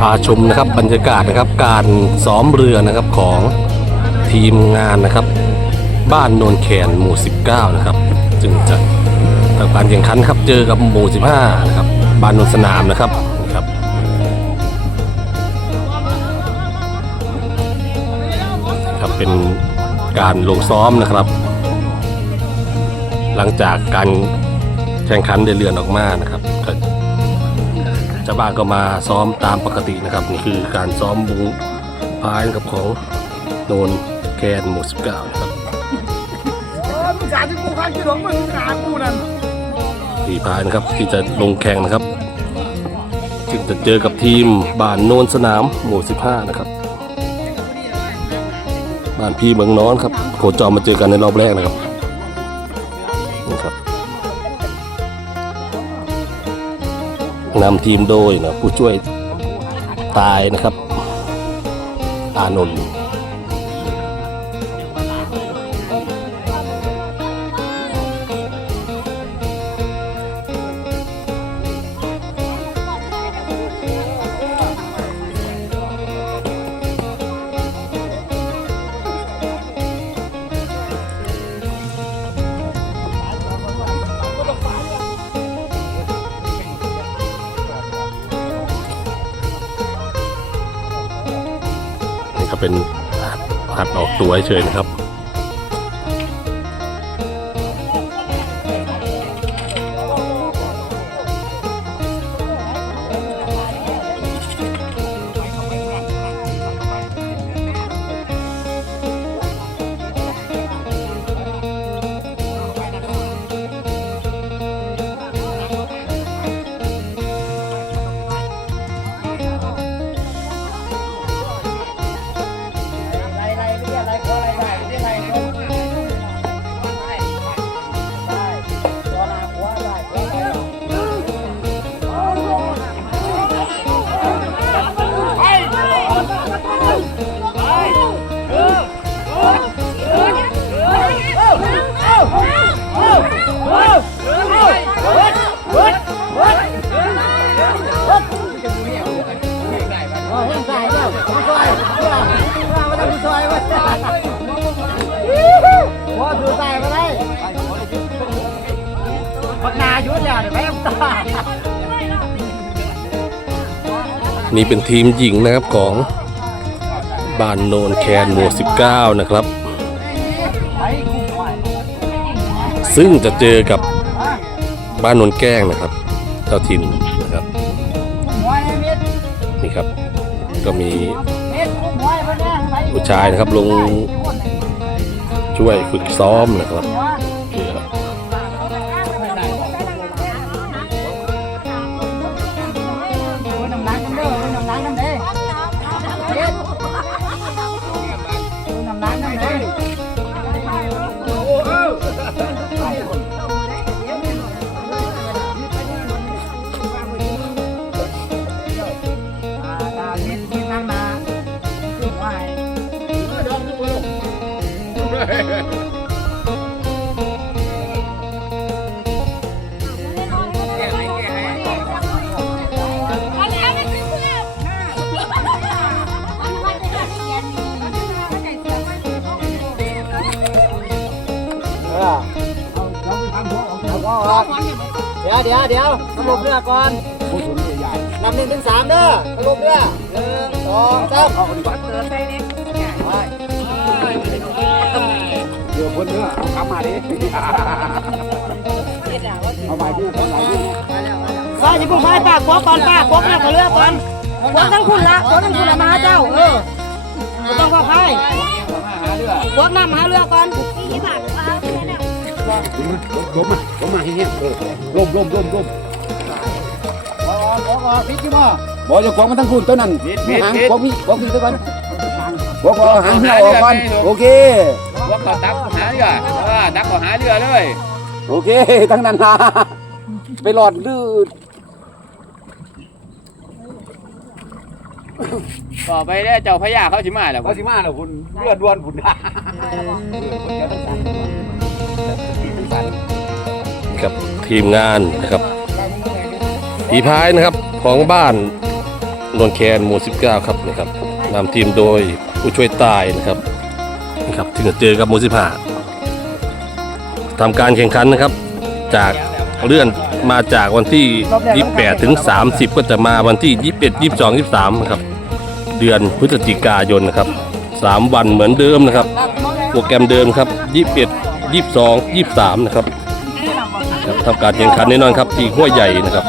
พาชมนะครับบรรยากาศนะครับการซ้อมเรือนะครับของทีมงานนะครับ บ้านโนนแคนหมู่ 19 นะครับ จึงจะทำการแข่งขันครับเจอกับหมู่ 15 นะครับ บ้านโนนสนามนะครับนะครับ ครับเป็นการลงซ้อมนะครับ หลังจากการแข่งขันได้เลื่อนออกมานะครับก็ ชาวบ้านก็มาซ้อมตามปกตินะครับนี่คือการซ้อมบุงพายนะครับของโนนแคนหมู่19นะครับเออมึงสาที่กูข้างที่หลงมึงขากูนั่นทีพายนะครับที่จะลงแข่งนะครับจึงจะเจอกับทีมบ้านโนนสนามหมู่15นะครับบ้านพี่เมืองน้อนครับโคจรมาเจอกันในรอบแรกนะครับ นำทีมโดยนะผู้ช่วยตายนะครับ อานนท์ ก็เป็นหัดออกตัวเฉยนะครับ นายุดแล้วเดี๋ยวไปตานี่เป็นทีมหญิงนะครับของบ้านโนนแคนหมู่ 19 นะครับ ซึ่งจะเจอกับบ้านโนนแก้งนะครับ เจ้าถิ่นนะครับ นี่ครับ ก็มีผู้ชายนะครับลงช่วยฝึกซ้อมนะครับ เอาเอาเดี๋ยวเดี๋ยวเดี๋ยวสรุปเรือก่อนนับหนึ่งถึงสามเด้อสรุปเรือหนึ่งสองสามเดี๋ยวคนเนื้อเอากลับมาดิเอาไปที่เอาไปที่ก็อย่าเพิ่งพายปากกวกก่อนปากกวกเนี่ยก็เรือก่อนกวกทั้งคุณละกวกทั้งคุณละมาหาเจ้าเออไม่ต้องเข้าพายกวกน้ำมาหาเรือก่อน ล้มมาล้มมาที่นี่เออล้มล้มล้มล้มขอขอขอพิจิมาบอกจะกวางมันทั้งคุณตัวนั้นหางกวางมีกวางมีตัวกันกวางเอาหางเหี่ยวออกก่อนโอเคว่าเขาตักหาเรือเออตักเขาหาเรือเลยโอเคทั้งนั้นนะไปหลอดลืดต่อไปได้เจ้าพญาเขาชิมาแล้วเขาสิมาแล้วคุณเลือดดวนคุณนี่ครับ ทีมงานนะครับผีพายนะครับของบ้านนนแคนหมู่ 19 ครับนะครับนำทีมโดยผู้ช่วยตายนะครับนะครับถึงจะเจอกับหมู่15ทำการแข่งขันนะครับ จากเลื่อนมาจากวันที่ 28 ถึง 30 ก็จะมาวันที่ 21 22 23นะครับเดือนพฤศจิกายนนะครับ 3 วันเหมือนเดิมนะครับ โปรแกรมเดิมครับ 21 22 23 นะครับ ครับทำการแข่งขันแน่นอนครับที่ห้วยใหญ่นะครับ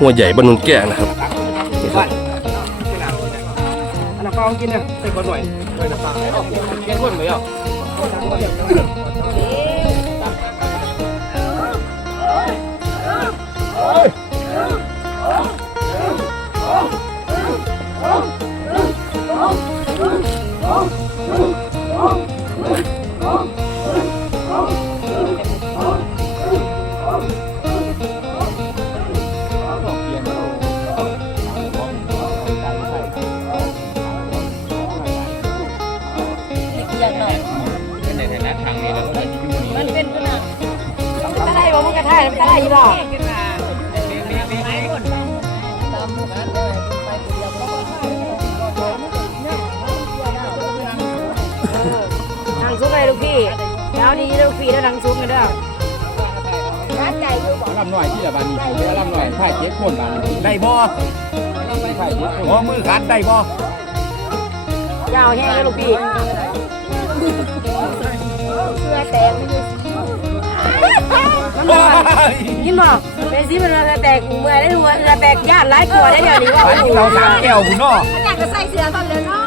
ห้วยใหญ่บ้านนุนแก่นะครับนี่ครับน้ำปลากินนะใส่คนหน่อยน้ำปลาแกงคนไหมอะ อย่างหน่อยในฐานะทางนี้เราต้องอยู่นี่มันเป็นขนาดไม่ได้บอกมันกระทายไม่ได้ยี่หรอนังซุกเลยลูกพี่แล้วดีลูกพี่แล้วนังซุกกันเด้อร้านใจอยู่บ่ลำหน่อยที่ละบานนี้ผมลำหน่อยถ่ายเจ็ดคนบานนี้ได้บ่ถ่ายเจ็ดคนโอ้มือขาดได้บ่ยาวแห้งเลยลูกพี่ เสื้อแตกนี่หมอกเป็นสิมันเสื้อแตกเมื่อยได้เมื่อยเสื้อแตกญาติหลายตัวได้เดี๋ยวนี้ว่าเราสามแก้วคุณน้ออยากจะใส่เสื้อตอนเลยเนา